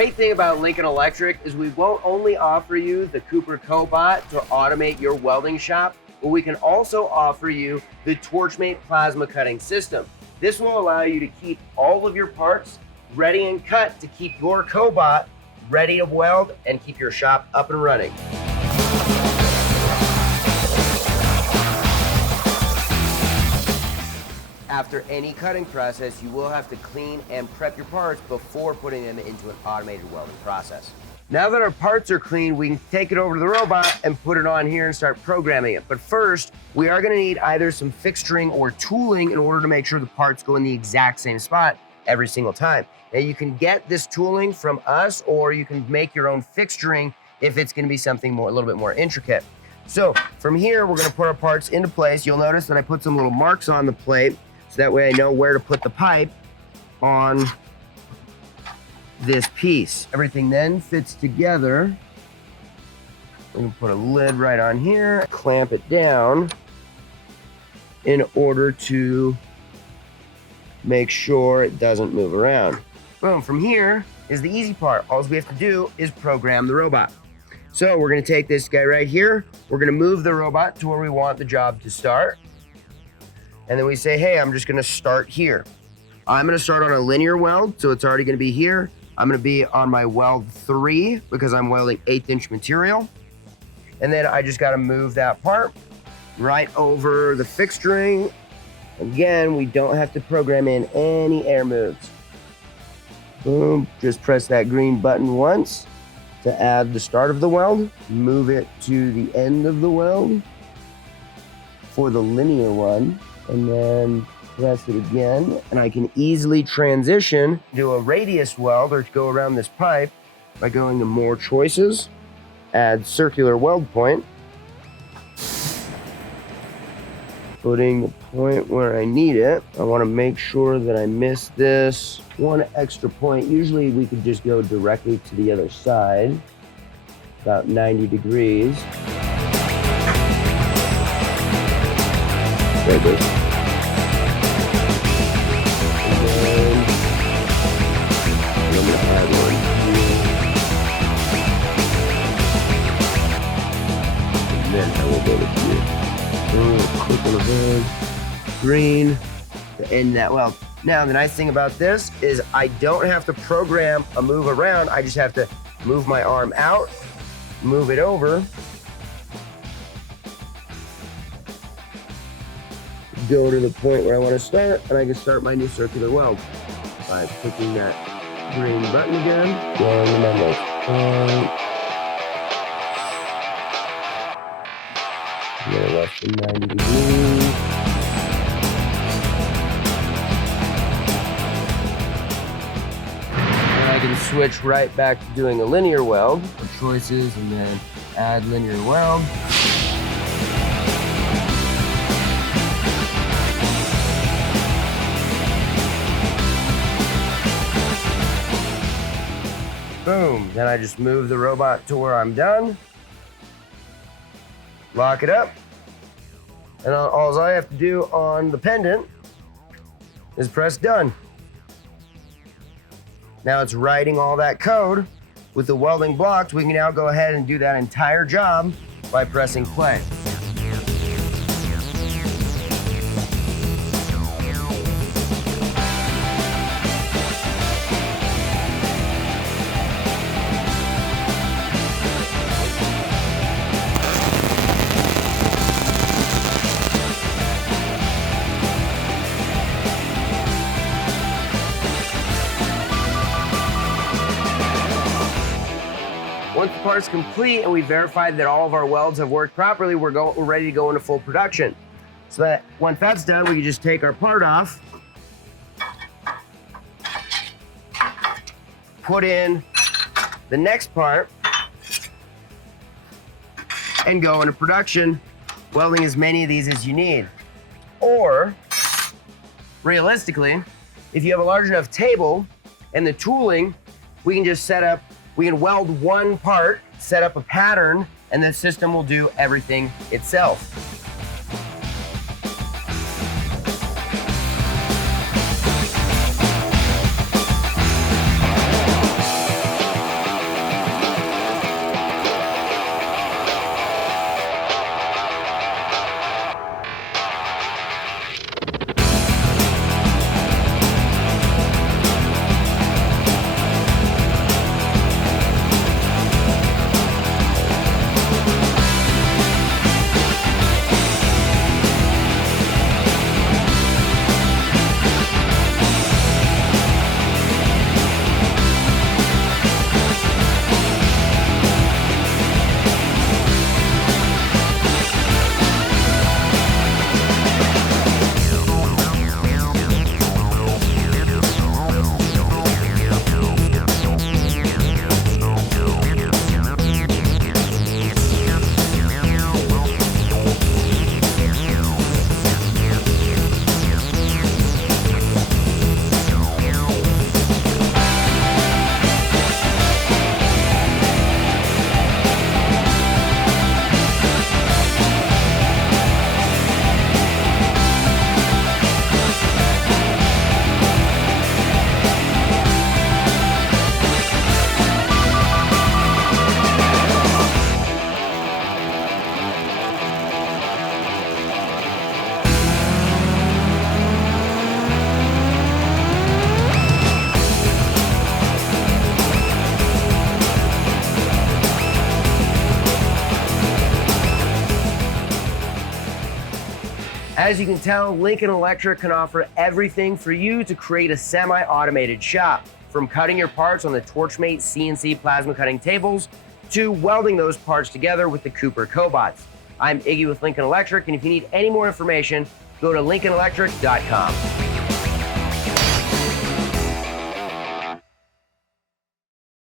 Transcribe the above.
great thing about Lincoln Electric is we won't only offer you the Cooper Cobot to automate your welding shop, but we can also offer you the Torchmate plasma cutting system. This will allow you to keep all of your parts ready and cut to keep your Cobot ready to weld and keep your shop up and running. After any cutting process, you will have to clean and prep your parts before putting them into an automated welding process. Now that our parts are clean, we can take it over to the robot and put it on here and start programming it. But first, we are gonna need either some fixturing or tooling in order to make sure the parts go in the exact same spot every single time. Now you can get this tooling from us, or you can make your own fixturing if it's gonna be something a little bit more intricate. So from here, we're gonna put our parts into place. You'll notice that I put some little marks on the plate, so that way I know where to put the pipe on this piece. Everything then fits together. We're gonna put a lid right on here, clamp it down in order to make sure it doesn't move around. Boom, from here is the easy part. All we have to do is program the robot. So we're gonna take this guy right here, we're gonna move the robot to where we want the job to start. And then we say, hey, I'm just gonna start here. I'm gonna start on a linear weld, so it's already gonna be here. I'm gonna be on my weld 3 because I'm welding 1/8 inch material. And then I just gotta move that part right over the fixturing. Again, we don't have to program in any air moves. Boom, just press that green button once to add the start of the weld. Move it to the end of the weld for the linear one. And then press it again, and I can easily transition to a radius weld or to go around this pipe by going to more choices, add circular weld point, putting the point where I need it. I want to make sure that I miss this one extra point. Usually we could just go directly to the other side, about 90 degrees. There it goes. Click on the hood, green, to end that weld. Now, the nice thing about this is I don't have to program a move around. I just have to move my arm out, move it over, go to the point where I want to start, and I can start my new circular weld by clicking that green button again, going to my next point. A little less than 90 degrees. And I can switch right back to doing a linear weld. Choices and then add linear weld. Boom, then I just move the robot to where I'm done. Lock it up, and all I have to do on the pendant is press done. Now it's writing all that code with the welding blocks. We can now go ahead and do that entire job by pressing play. Once the part's complete and we verified that all of our welds have worked properly, we're ready to go into full production. So that once that's done, we can just take our part off, put in the next part, and go into production, welding as many of these as you need. Or, realistically, if you have a large enough table and the tooling, we can weld one part, set up a pattern, and the system will do everything itself. As you can tell, Lincoln Electric can offer everything for you to create a semi-automated shop, from cutting your parts on the Torchmate CNC plasma cutting tables to welding those parts together with the Cooper Cobots. I'm Iggy with Lincoln Electric, and if you need any more information, go to lincolnelectric.com.